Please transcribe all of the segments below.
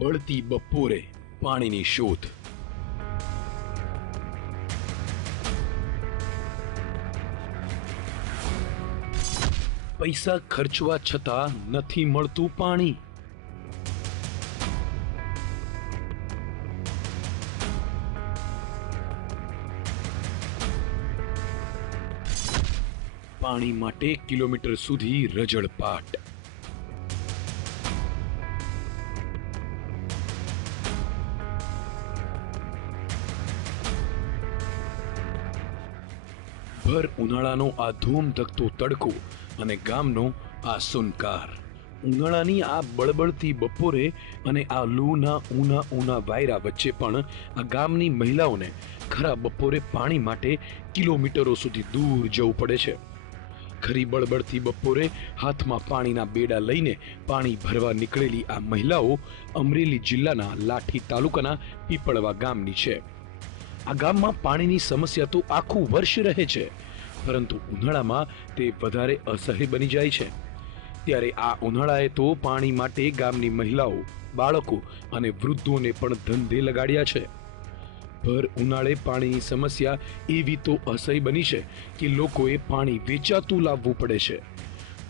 બળતી બપોરે પાણીની શોધ. પૈસા ખર્ચવા છતાં નથી મળતું પાણી. પાણી માટે કિલોમીટર સુધી રજળપાટ. ભર ઉનાળાનો આ ધૂમ ધકતો તડકો અને ગામનો આ સુનકાર. ઉનાળાની આ બળબળતી બપોરે અને આ લૂના ઊના વાયરા વચ્ચે પણ આ ગામની મહિલાઓને ખરા બપોરે પાણી માટે કિલોમીટરો સુધી દૂર જવું પડે છે. ખરી બળબળતી બપોરે હાથમાં પાણીના બેડા લઈને પાણી ભરવા નીકળેલી આ મહિલાઓ અમરેલી જિલ્લાના લાઠી તાલુકાના પીપળવા ગામની છે. આ ગામમાં પાણીની સમસ્યા તો આખું વર્ષ રહે છે, પરંતુ ઉનાળામાં તે વધારે અસહ્ય બની જાય છે. ત્યારે આ ઉનાળાએ તો પાણી માટે ગામની મહિલાઓ, બાળકો અને વૃદ્ધોને પણ ધંધે લગાડ્યા છે. ભર ઉનાળે પાણીની સમસ્યા એવી તો અસહ્ય બની છે કે લોકોએ પાણી વેચાતું લાવવું પડે છે.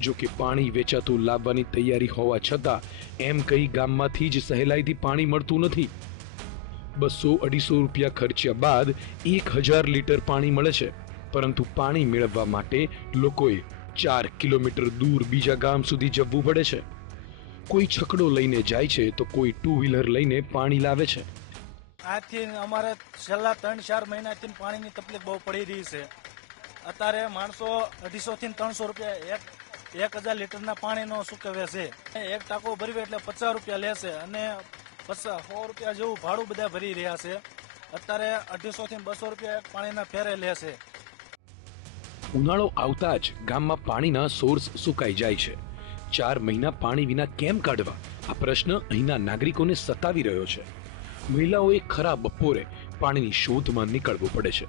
જો કે પાણી વેચાતું લાવવાની તૈયારી હોવા છતાં એમ કઈ ગામમાંથી જ સહેલાઈથી પાણી મળતું નથી. 200-250 રૂપિયા ખર્ચ્યા બાદ 1000 લીટર પાણી મળે છે, પરંતુ પાણી મેળવવા માટે લોકોએ 4 કિલોમીટર દૂર બીજા ગામ સુધી જવું પડે છે. કોઈ છકડો લઈને જાય છે તો કોઈ 2 વ્હીલર લઈને પાણી લાવે છે. આથી અમારે છેલ્લા 3-4 મહિનાથી પાણીની તકલીફ બહુ પડી રહી છે. અત્યારે માણસો 250 થી 300 રૂપિયા 1000 લીટરના પાણીનો ચૂકવે છે. એક ટાંકો ભરવે એટલે 50 રૂપિયા લેશે અને 100 રૂપિયા જેવું ભાડું બધા ભરી રહ્યા છે. અત્યારે 250 થી 200 રૂપિયા પાણીના ફેરે લે છે. ઉનાળો આવતા જ ગામમાં પાણીના સોર્સ સુકાઈ જાય છે. 4 મહિના પાણી વિના કેમ કાઢવા, આ પ્રશ્ન અહીંના નાગરિકોને સતાવી રહ્યો છે. મહિલાઓએ ખરા બપોરે પાણીની શોધમાં નીકળવું પડે છે.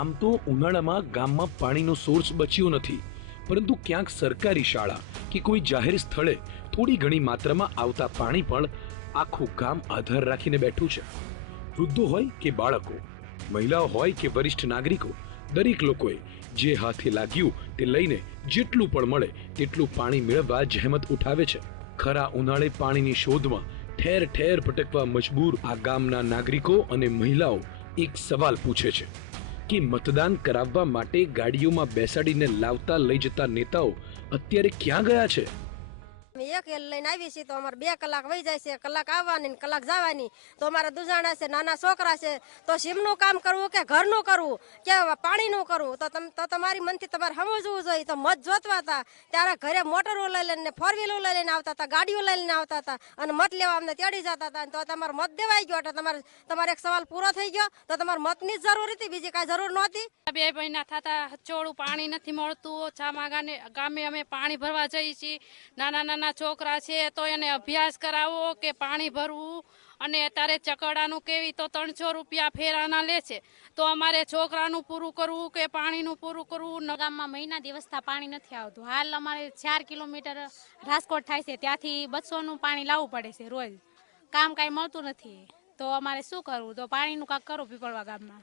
આમ તો ઉનાળામાં ગામમાં પાણીનો સોર્સ બચ્યો નથી, પરંતુ ક્યાંક સરકારી શાળા કે કોઈ જાહેર સ્થળે થોડી ઘણી માત્રામાં આવતા પાણી પણ આખું ગામ આધાર રાખીને બેઠું છે. વૃદ્ધો હોય કે બાળકો, મહિલાઓ હોય કે વરિષ્ઠ નાગરિકો, દરેક લોકોએ જે હાથે લાગ્યું તે લઈને જેટલું પણ મળે તેટલું પાણી મેળવવા જહેમત ઉઠાવે છે. ખરા ઉનાળે પાણીની શોધમાં ઠેર ઠેર ભટકવા મજબૂર આ ગામના નાગરિકો અને મહિલાઓ એક સવાલ પૂછે છે કે મતદાન કરાવવા માટે ગાડીઓમાં બેસાડીને લાવતા લઈ જતા નેતાઓ અત્યારે ક્યાં ગયા છે? એક એલ લઈને આવી છે તો અમારે 2 કલાક વહી જાય છે, કલાક આવવાની ને કલાક જવાની. તો અમારા દુજાણા છે, નાના છોકરા છે, તો સીમનું કામ કરવું કે ઘરનું કરવું કે પાણીનું કરવું, તો તમારી મનથી તમારે સમજવું જોઈએ. તો મત જોતવા હતા ત્યારે ઘરે મોટરો લઈ લઈને, 4 વ્હીલર લઈ લઈને આવતા હતા, ગાડીઓ લઈને આવતા હતા અને મત લેવા અમને તેડી જતા હતા. તો તમારે મત દેવાઈ ગયો એટલે તમારે એક સવાલ પૂરો થઈ ગયો. તો તમારે મતની જ જરૂર હતી, બીજી કાંઈ જરૂર નહોતી. 2 મહિના થતા ચોળું પાણી નથી મળતું. ચામા ગામે અમે પાણી ભરવા જઈએ છીએ. નાના છોકરા છે તો એને અભ્યાસ કરાવો કે પાણી ભરવું, અને અત્યારે ચકડાનું કેવી તો 300 રૂપિયા ફેરાના લે છે. તો અમારે છોકરાનું પૂરું કરવું કે પાણીનું પૂરું કરવું. ગામમાં મહિના દિવસથી પાણી નથી આવતું. હાલ અમારે 4 કિલોમીટર રાજકોટ થાય છે, ત્યાંથી 200નું પાણી લાવવું પડે છે રોજ. કામ કાંઈ મળતું નથી, તો અમારે શું કરવું? તો પાણીનું કાંક કરો પીપળવા ગામમાં.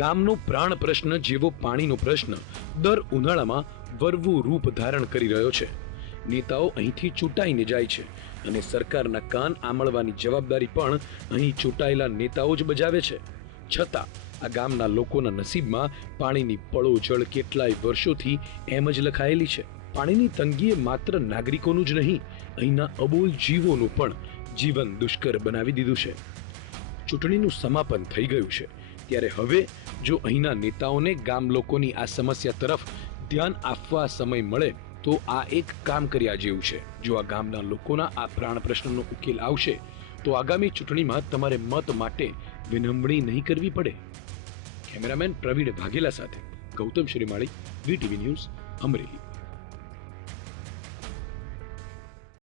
ગામનો પ્રાણ પ્રશ્ન જેવો પાણીનો પ્રશ્ન દર ઉનાળામાં વરવું રૂપ ધારણ કરી રહ્યો છે. નેતાઓ અહીંથી ચૂંટાઈને જાય છે અને સરકારના કાન આમળવાની જવાબદારી પણ અહીં ચૂંટાયેલા નેતાઓ જ બજાવે છે. છતાં આ ગામના લોકોના નસીબમાં પાણીની પળોજળ કેટલાય વર્ષોથી એમ જ લખાયેલી છે. પાણીની તંગીએ માત્ર નાગરિકોનું જ નહીં, અહીંના અબોલ જીવોનું પણ જીવન દુષ્કર બનાવી દીધું છે. ચૂંટણીનું સમાપન થઈ ગયું છે, ત્યારે હવે જો અહીંના નેતાઓને ગામ લોકોની આ સમસ્યા તરફ ધ્યાન આપવા સમય મળે તો આ એક કામ કર્યા જેવું છે. જો આ ગામના લોકોના આ પ્રાણ પ્રશ્નનો ઉકેલ આવશે તો આગામી ચૂંટણીમાં તમારે મત માટે વિનંબણી નહીં કરવી પડે. કેમેરામેન પ્રવીણ વાઘેલા સાથે ગૌતમ શ્રીમાળી, વીટીવી ન્યૂઝ, અમરેલી.